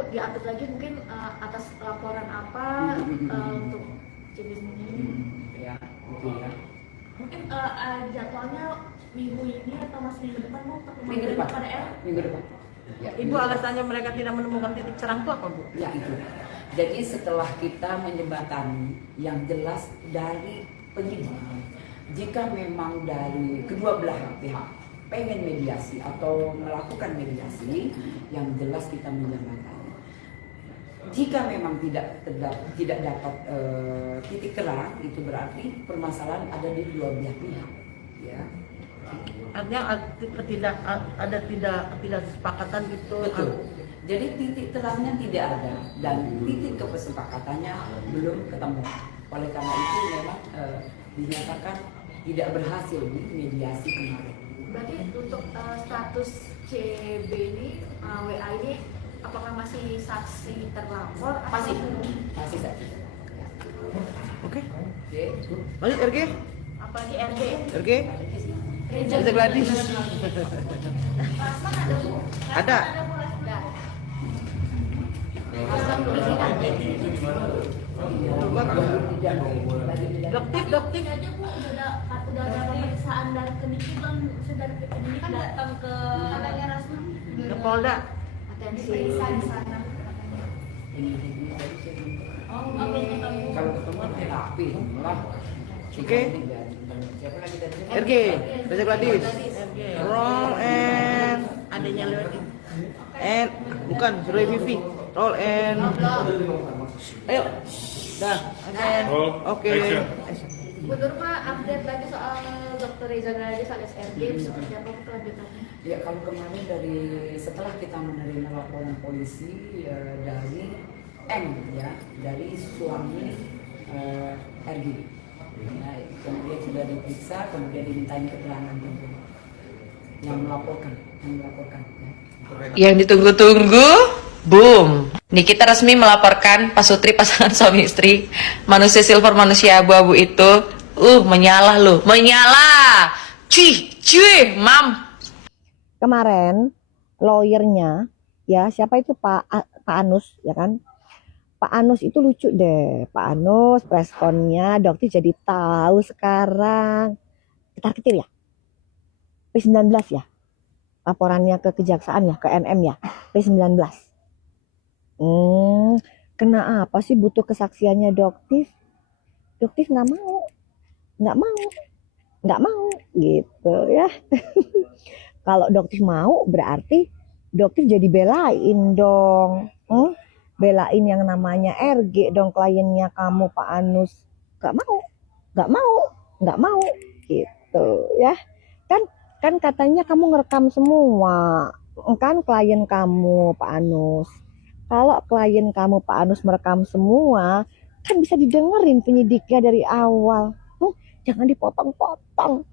Bu diupdate lagi mungkin atas laporan apa untuk jenis ini? Ya, itu ya. Mungkin jadwalnya minggu ini atau masih minggu depan Bu? Minggu depan. Pada R? Minggu depan. Ya, Ibu alasannya mereka tidak menemukan titik cerang itu apa, Bu? Ya itu. Jadi setelah kita menjembatani yang jelas dari penyidik, jika memang dari kedua belah pihak pengen mediasi atau melakukan mediasi, yang jelas kita menjembatani. Jika memang tidak dapat titik terang, itu berarti permasalahan ada di dua belah pihak. Ya. Artinya ada tidak kesepakatan gitu. Betul. Jadi titik terangnya tidak ada dan titik kesepakatannya belum ketemu. Oleh karena itu memang dinyatakan tidak berhasil di mediasi kemarin. Berarti untuk status CB ini, WA ini apakah masih saksi terlapor? Masih saja. Oke. Oke. Lanjut RG. Apalagi RG? RG. Bisa Gladys. Rasman ada Bu? Ada. Enggak. Doktif. Aja Bu, udah ada pemeriksaan dari penyidikan, dari penyidik datang ke katanya Rasman. Ke Polda. Atensi di sana. Kalau ketemu terapi lah. Oke. Siapa lagi tadi? RG. Bisa Gladys. Roll and adanya lewatin. And bukan Roy Vivi. Roll and. Ayo. Dah. And. Oke. Bu Nurma, update lagi soal Dr. Reza Gladys alias RG, seperti apa kelanjutannya? Ya, kalau kemarin setelah kita menerima laporan polisi dari M ya, dari suami RG. Nah, kemudian sudah diperiksa, kemudian dimintain keterangan yang melaporkan ya. Yang ditunggu-tunggu, boom. Nikita resmi melaporkan Pak Sutri pasangan suami istri manusia silver manusia abu-abu itu menyala loh, menyala. Cuy, mam. Kemarin lawyernya ya, siapa itu Pak Anus ya kan? Pak Anus itu lucu deh. Pak Anus preskonnya dokter jadi tahu sekarang. Ketar-ketir ya. P19 ya. Laporannya ke kejaksaan ya, ke NM ya. P19. Kena apa sih butuh kesaksiannya Doktif? Doktif nggak mau gitu ya. Kalau Doktif mau berarti Doktif jadi belain dong. Belain yang namanya RG dong, kliennya kamu Pak Anus. Nggak mau gitu ya. Kan katanya kamu ngerekam semua kan klien kamu Pak Anus. Kalau klien kamu Pak Anus merekam semua, kan bisa didengerin penyidiknya dari awal. Jangan dipotong-potong,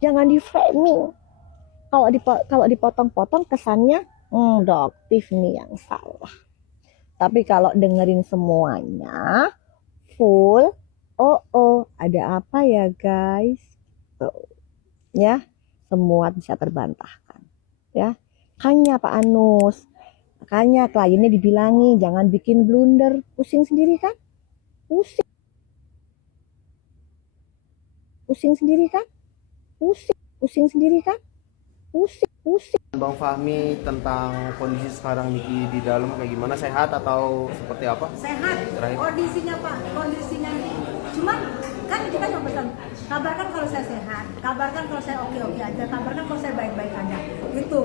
jangan di framing. Kalau dipotong-potong kesannya Doktif nih yang salah. Tapi kalau dengerin semuanya full, ada apa ya guys? Tuh, ya, semua bisa terbantahkan. Ya, hanya Pak Anus. Makanya kliennya dibilangi jangan bikin blunder, pusing sendiri kan? Pusing sendiri kan? Bang Fahmi tentang kondisi sekarang Niki di dalam kayak gimana, sehat atau seperti apa? Sehat, kondisinya Pak, kondisinya cuman kan kita cuma pesan kabarkan kalau saya sehat, kabarkan kalau saya oke aja, kabarkan kalau saya baik-baik aja, itu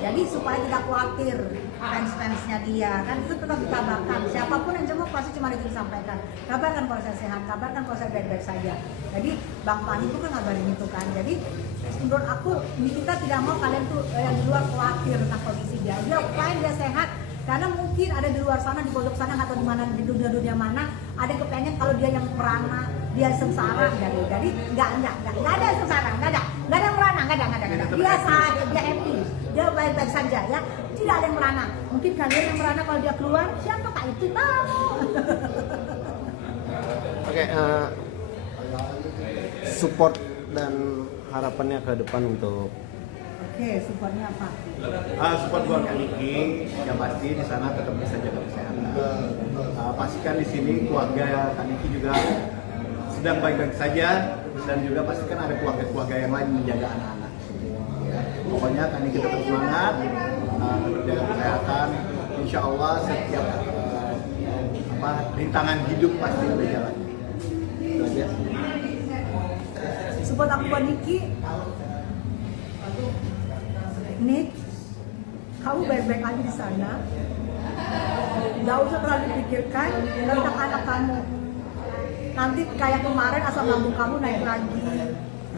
jadi supaya tidak khawatir fans-fansnya dia kan, itu tetap dikabarkan, siapapun yang jenguk pasti cuma itu disampaikan, kabarkan kalau saya sehat, kabarkan kalau saya baik-baik saja. Jadi Bang Fahmi itu kan ngabarin itu kan, jadi menurut aku kita tidak mau kalian tuh yang di luar khawatir tentang kondisi dia fine, dia sehat, karena mungkin ada di luar sana, di pojok sana atau di mana, di dunia mana ada kepengen kalau dia yang merana, dia sengsara, jadi nggak ada yang sengsara, nggak ada yang merana, nggak ada, dia saja, dia happy, dia baik-baik saja ya, tidak ada yang merana. Mungkin kalian yang merana kalau dia keluar, siapa kak itu tahu. Oke, support dan harapannya ke depan untuk Oke, supportnya apa? Support buat Kak Niki, yang pasti di sana tetap bisa jaga kesehatan. Pastikan di sini keluarga Kak Niki juga sedang baik-baik saja, dan juga pastikan ada keluarga-keluarga yang lain menjaga anak-anak. Ya, pokoknya Kak Niki tetap semangat, tetap jaga kesehatan. Insya Allah setiap rintangan hidup pasti berjalan. Itu aja. Support aku buat Niki. Nik, kamu baik-baik aja di sana. Gak usah terlalu dipikirkan tentang anak kamu. Nanti kayak kemarin asam lambung kamu naik lagi.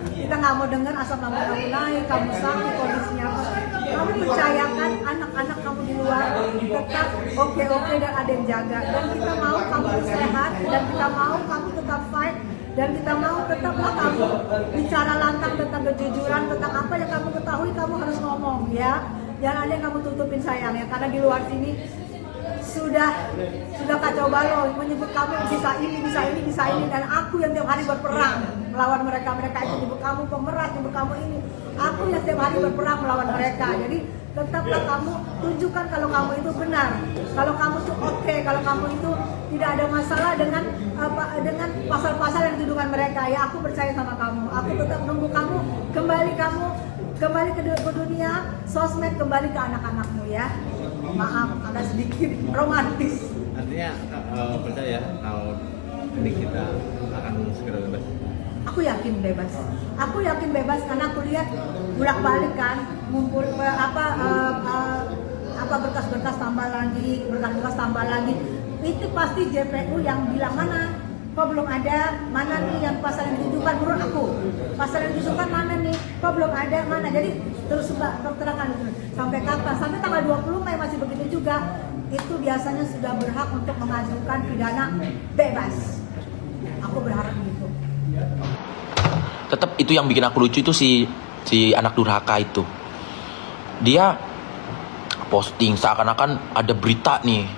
Kita nggak mau dengar asam lambung kamu naik, kamu sakit, kondisinya apa. Kamu percayakan anak-anak kamu di luar tetap oke dan ada yang jaga. Dan kita mau kamu sehat, dan kita mau kamu tetap fight, dan kita mau tetaplah kamu bicara lantang tentang kejujuran, tentang apa yang kamu ketahui kamu harus ngomong ya. Jangan ada yang kamu tutupin sayang ya, karena di luar sini sudah kacau balau, menyebut kamu bisa ini, dan aku yang tiap hari berperang melawan mereka itu nyebut kamu pemerat, nyebut kamu ini, aku yang tiap hari berperang melawan mereka. Jadi tetaplah kamu tunjukkan kalau kamu itu benar, kalau kamu itu oke, kalau kamu itu tidak ada masalah dengan pasal-pasal yang dituduhkan mereka ya. Aku percaya sama kamu, aku tetap nunggu kamu kembali ke dunia sosmed, kembali ke anak-anakmu ya. Maaf, agak sedikit romantis. Artinya percaya kalau ini kita akan segera bebas. Aku yakin bebas. Aku yakin bebas karena aku lihat bolak-balik kan, ngumpul berkas-berkas tambah lagi. Itu pasti JPU yang bilang mana? Kok belum ada? Mana nih yang pasal yang ditujukan menurut aku? Pasal yang ditujukan mana nih? Kok belum ada? Mana? Jadi terus terterakan sampai kapan? Sampai tanggal 20 Mei masih begitu juga. Itu biasanya sudah berhak untuk mengajukan pidana bebas. Aku berharap gitu. Tetap itu yang bikin aku lucu itu si anak durhaka itu. Dia posting seakan-akan ada berita nih.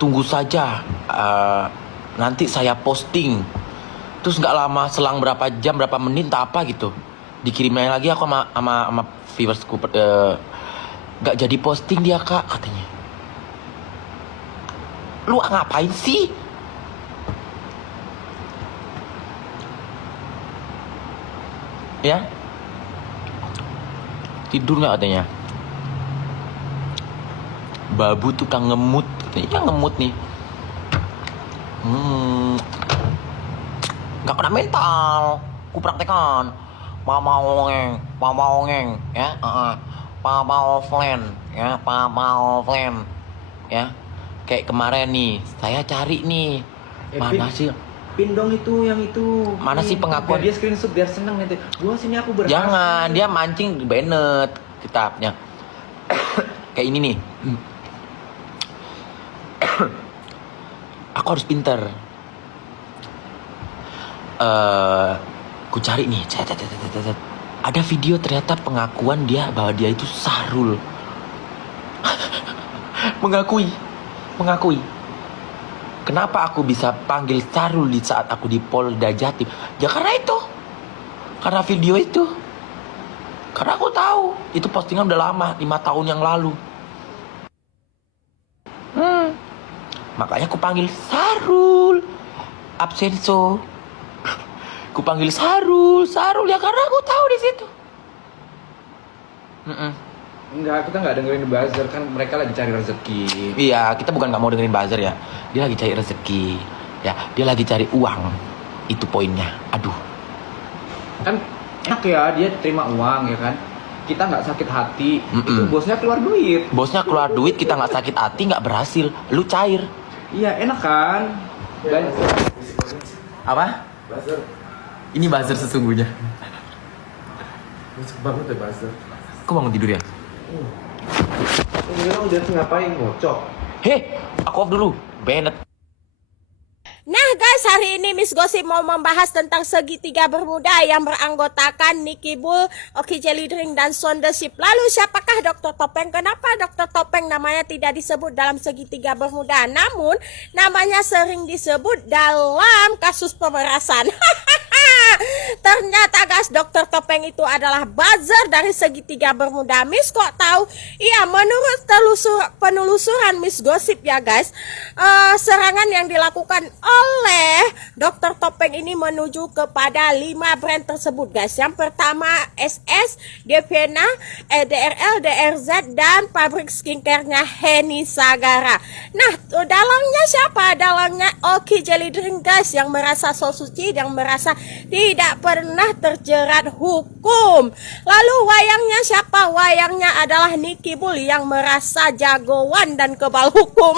Tunggu saja. Nanti saya posting. Terus nggak lama, selang berapa jam, berapa menit, tak apa gitu, dikirimnya lagi aku sama viewersku, nggak jadi posting dia kak, katanya. Lu ngapain sih? Ya, tidur nggak katanya. Babu tukang ngemut, katanya. Ya ngemut nih. Gak kena mental, ku praktekan. Mama ongeng, ya, Papa offline, ya, ya. Kayak kemarin nih, saya cari nih, mana sih? Pindong itu yang itu. Mana sih pengakuan? Dia screenshot biar seneng gitu. Gua sini aku berhasil. Jangan, dia mancing Bennett kitabnya. Kayak ini nih. Aku harus pinter. Ku cari nih. Ada video ternyata pengakuan dia bahwa dia itu Sarul. Mengakui. Kenapa aku bisa panggil Sarul di saat aku di Polda Jatim? Ya karena itu. Karena video itu. Karena aku tahu itu postingan udah lama, 5 tahun yang lalu. Makanya aku panggil Sarul. Absenso. Aku panggil Sarul ya karena aku tahu di situ. Enggak, kita nggak dengerin buzzer, kan mereka lagi cari rezeki. Iya, kita bukan nggak mau dengerin buzzer ya. Dia lagi cari rezeki. Ya, dia lagi cari uang. Itu poinnya. Aduh. Kan enak ya, dia terima uang ya kan. Kita nggak sakit hati. Itu bosnya keluar duit. Bosnya keluar duit, kita nggak sakit hati, nggak berhasil. Lu cair. Iya, enak kan? Dan Apa? Buzzer. Ini buzzer sesungguhnya. Musik banget ya buzzer. Kok bangun tidur ya? Ini kan udah ngapain ngocok? Hei, aku off dulu. Bennett. Nah guys, hari ini Miss Gosip mau membahas tentang segitiga bermuda yang beranggotakan Nicky Bull, Oki Jelly Drink, dan Sondersip. Lalu siapakah Dr. Topeng? Kenapa Dr. Topeng namanya tidak disebut dalam segitiga bermuda, namun namanya sering disebut dalam kasus pemerasan? Ternyata guys, Dokter Topeng itu adalah buzzer dari segitiga bermuda. Miss kok tahu? Iya, menurut penelusuran Miss Gosip ya guys, serangan yang dilakukan oleh Dokter Topeng ini menuju kepada 5 brand tersebut guys. Yang pertama SS, Devena, DRL, DRZ, dan pabrik skincare-nya Heni Sagara. Nah, dalangnya siapa? Dalangnya Oki Jelly Drink guys, yang merasa so suci, yang merasa tidak pernah terjerat hukum. Lalu wayangnya siapa? Wayangnya adalah Nicky Bull yang merasa jagoan dan kebal hukum.